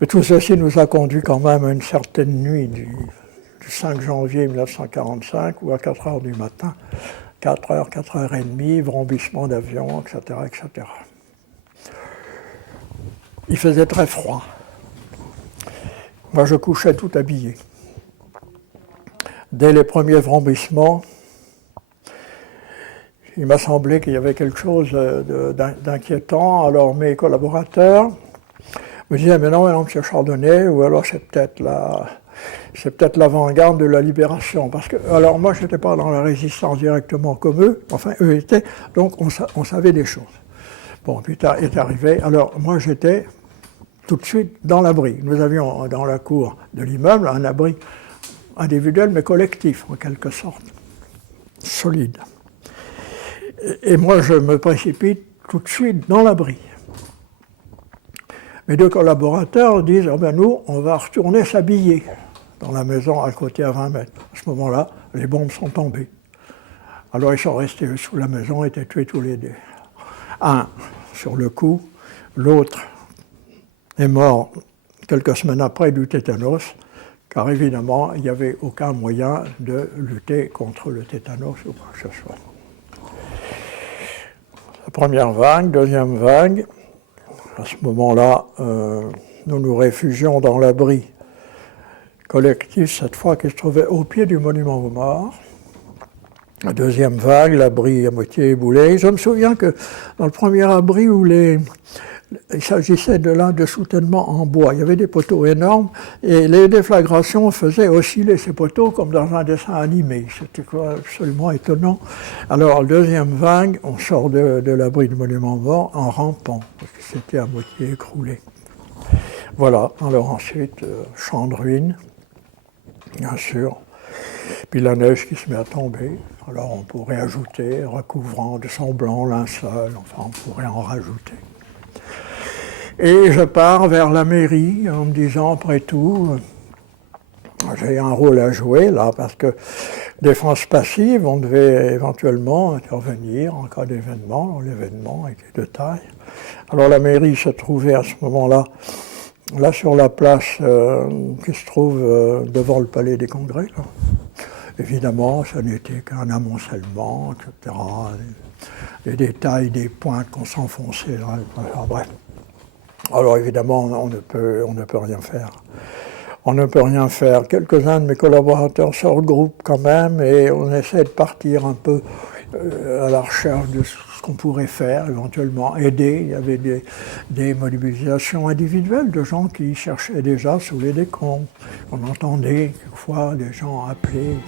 Et tout ceci nous a conduit quand même à une certaine nuit du 5 janvier 1945, où à 4 heures du matin, 4 heures, 4 heures et demie, vrombissement d'avion, etc., etc. Il faisait très froid. Moi, je couchais tout habillé. Dès les premiers vrombissements, il m'a semblé qu'il y avait quelque chose d'inquiétant. Alors mes collaborateurs me disaient, mais non, M. Chardonnay, ou alors c'est peut-être l'avant-garde de la libération. Parce que, alors moi, je n'étais pas dans la résistance directement comme eux, enfin eux étaient, donc on savait des choses. Bon, puis est arrivé, alors moi j'étais tout de suite dans l'abri. Nous avions dans la cour de l'immeuble un abri individuel mais collectif en quelque sorte, solide. Et moi je me précipite tout de suite dans l'abri. Mes deux collaborateurs disent, oh ben nous on va retourner s'habiller dans la maison à côté à 20 mètres. À ce moment-là, les bombes sont tombées. Alors ils sont restés sous la maison, étaient tués tous les deux. Un sur le coup, l'autre est mort quelques semaines après du tétanos, car évidemment, il n'y avait aucun moyen de lutter contre le tétanos ou quoi que ce soit. La première vague, deuxième vague, à ce moment-là, nous nous réfugions dans l'abri collectif, cette fois qui se trouvait au pied du monument aux morts. La deuxième vague, l'abri à moitié éboulé. Je me souviens que dans le premier abri où il s'agissait de soutènement en bois, il y avait des poteaux énormes et les déflagrations faisaient osciller ces poteaux comme dans un dessin animé. C'était absolument étonnant. Alors, la deuxième vague, on sort de l'abri du monument mort en rampant, parce que c'était à moitié écroulé. Voilà, alors ensuite, champ de ruines, bien sûr. Puis la neige qui se met à tomber. Alors on pourrait ajouter, recouvrant de sang blanc, linceul, enfin on pourrait en rajouter. Et je pars vers la mairie en me disant, après tout, j'ai un rôle à jouer là, parce que défense passive, on devait éventuellement intervenir en cas d'événement, l'événement était de taille. Alors la mairie se trouvait à ce moment-là, là sur la place qui se trouve devant le palais des congrès, là. Évidemment, ça n'était qu'un amoncellement, etc. Les détails des pointes qu'on s'enfonçait. Enfin, bref. Alors évidemment, on ne peut rien faire. On ne peut rien faire. Quelques-uns de mes collaborateurs se regroupent quand même et on essaie de partir un peu à la recherche de ce qu'on pourrait faire, éventuellement aider. Il y avait des mobilisations individuelles de gens qui cherchaient déjà sous les décombres. On entendait quelquefois des gens appeler.